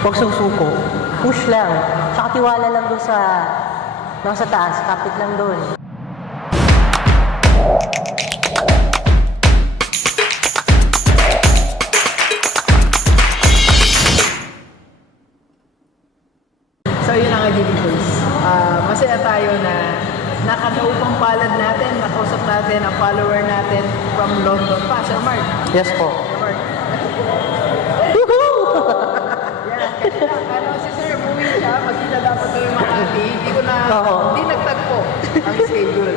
Huwag susuko. Push lang. Tsaka tiwala lang doon sa nasa taas. Kapit lang doon. So yun ang Agilitos. Uh, masaya tayo na nakadaupang palad natin, nakausap natin ang follower natin from London pa, Sir Mark. Yes po. Sir Mark. Yeah, ano si Sir, umuwi siya, magkita dapat tayo Makati, hindi ko na, Oo. hindi nagtagpo ang schedule.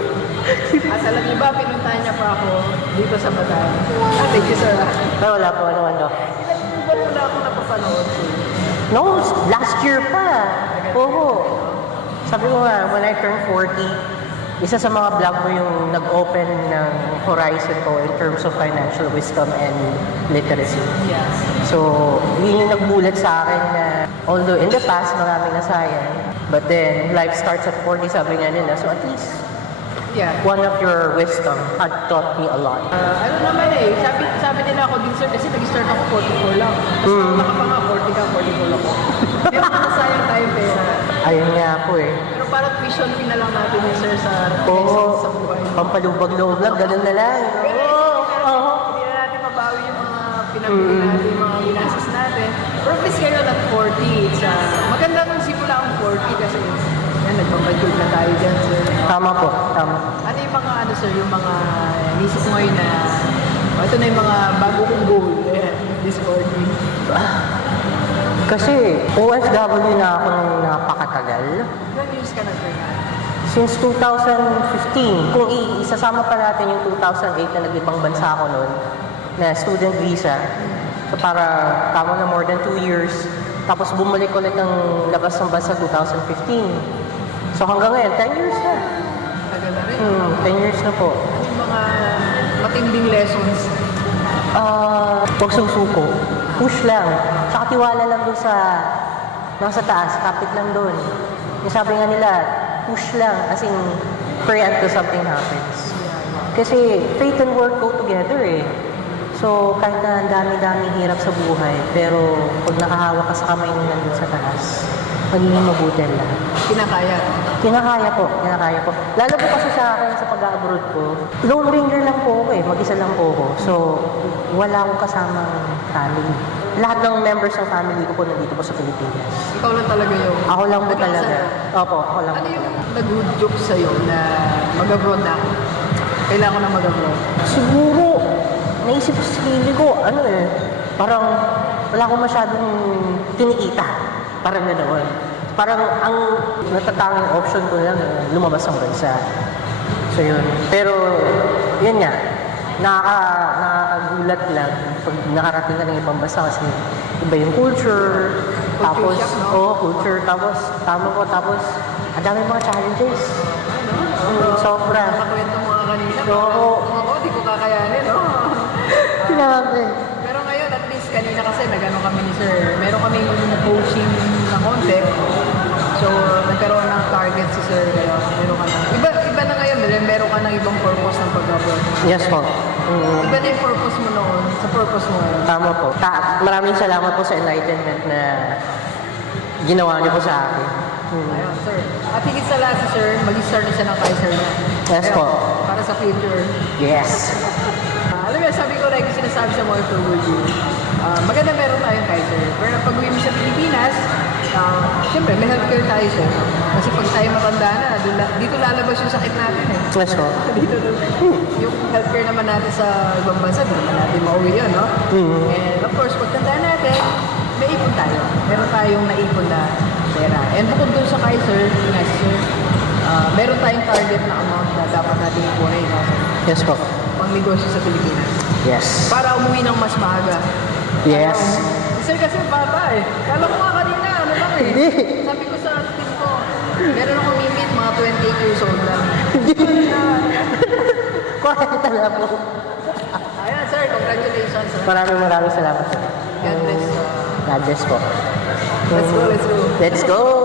At alam niyo ba, pinuntahan niya pa ako dito sa Bataan. Ah, thank you sir. Pero wala po ano ano. Ilan ba muna ako napapanood? No, last year pa. Oo. Sabi ko nga, when I turned 40, isa sa mga vlog mo yung nag-open ng horizon ko in terms of financial wisdom and literacy. Yes. So, yun yung nagbulat sa akin na although in the past maraming nasayang, but then life starts at 40, sabi nga nila. So at least Yeah. one of your wisdom had taught me a lot. Ah, ano naman eh, sabi, sabi nila ako din sir, kasi nag-start ako 44 lang. Tapos mm. nakapanga 40 ka, 44 ako. Pero nasayang tayo pera. Ayun nga po eh. Pero parang tuition fee na lang natin yun sir sa Oo, sa buhay. pampalubag loob lang, ganun na lang. Oo, oo. hindi na natin mabawi yung mga pinabili natin, yung mga ginastos natin. Pero at least ngayon at 40, it's, ah, maganda nung simula ang 40 kasi yan, nagpapagod na tayo dyan sir. Tama po, tama. Ano yung mga ano sir, yung mga nisip mo ngayon na oh, ito na yung mga bago kong goal eh, this 40. Kasi OFW na ako ng napakatagal. Ilan years ka na sir? Since 2015, kung isasama pa natin yung 2008 na nag-ibang bansa ako noon, na student visa, so para tama na more than 2 years, tapos bumalik ulit ng labas ng bansa 2015. So hanggang ngayon, 10 years na. Tagal na rin. Hmm, 10 years na po. Yung mga matinding lessons? Ah, huwag susuko. Push lang. Tsaka tiwala lang doon sa nasa taas, kapit lang doon. Yung sabi nga nila, push lang, as in, pray until something happens. Kasi faith and work go together eh. So, kahit na ang dami-dami hirap sa buhay, pero pag nakahawak ka sa kamay nandun sa taas, magiging mabuti ang lahat. Kinakaya. Kinakaya po, kinakaya po. Lalo po kasi sa akin sa pag-abroad ko, lone ranger lang po ako eh, mag-isa lang po ako. So, wala akong kasamang family. Lahat ng members ng family ko po nandito po sa Pilipinas. Ikaw lang talaga yung... Ako lang po Nag-iisa talaga. Opo, ako lang Ano po yung talaga. nag-joke sa'yo na mag-abroad na ako? Kailangan ko na mag-abroad. Siguro, naisip ko sa sarili ko, ano eh, parang wala akong masyadong tinikita. Parang ganoon. Parang ang natatanging option ko lang, eh, lumabas ang bansa. So yun. Pero, yun nga, nakaka, nakakagulat lang pag nakarating ka ng ibang bansa kasi iba yung culture, tapos, shock, no? oo, culture, tapos, tama ko, tapos, ang dami mga challenges. Mm, sobra. Nakakwento mo nga kanina. Oo. Kung ako, di ko kakayanin, no? Grabe. Pero ngayon, at least kanina kasi nagano kami ni Sir, meron kami coaching na konti. So, nagkaroon ng target si Sir. Kaya meron ka na. Iba, iba na ngayon, meron, meron ka ng ibang purpose ng pag-abroad. Yes po. Mm, Iba na yung purpose mo noon sa purpose mo ngayon. tama po. Ta- maraming salamat po sa enlightenment na ginawa niyo po sa akin. Mm. Ayun, Sir. At higit sa lahat si Sir, mag-start na siya ng Kaiser niya. Yes po. Para sa future. Yes. Ah, alam mo, sabi ko like sinasabi sa mga overview, uh, maganda meron tayong Kaiser. Pero pag uwi mo Pilipinas, uh, siyempre may healthcare tayo sir. Kasi pag tayo matanda na, dito lalabas yung sakit natin eh. Yes po. Dito, yung healthcare naman natin sa ibang bansa, di naman natin mauwi yun, no? Mhm. And of course, pag tanda natin, may ipon tayo. Meron tayong naipon na pera. And bukod dun sa Kaiser, nga sir, ah, meron tayong target na amount na dapat natin ipunin, no? sir? Yes po. pang negosyo sa Pilipinas. Yes. Para umuwi ng mas maaga. Yes. Sir, kasi bata eh. Kala ko nga kanina, ano lang eh. Hindi. Sabi ko sa team ko, meron akong limit, mga 28 years old lang. Kwenta na po. Ayan, sir, congratulations. Sir. Maraming maraming salamat po. God bless. God bless po. Let's go, let's go. Let's go!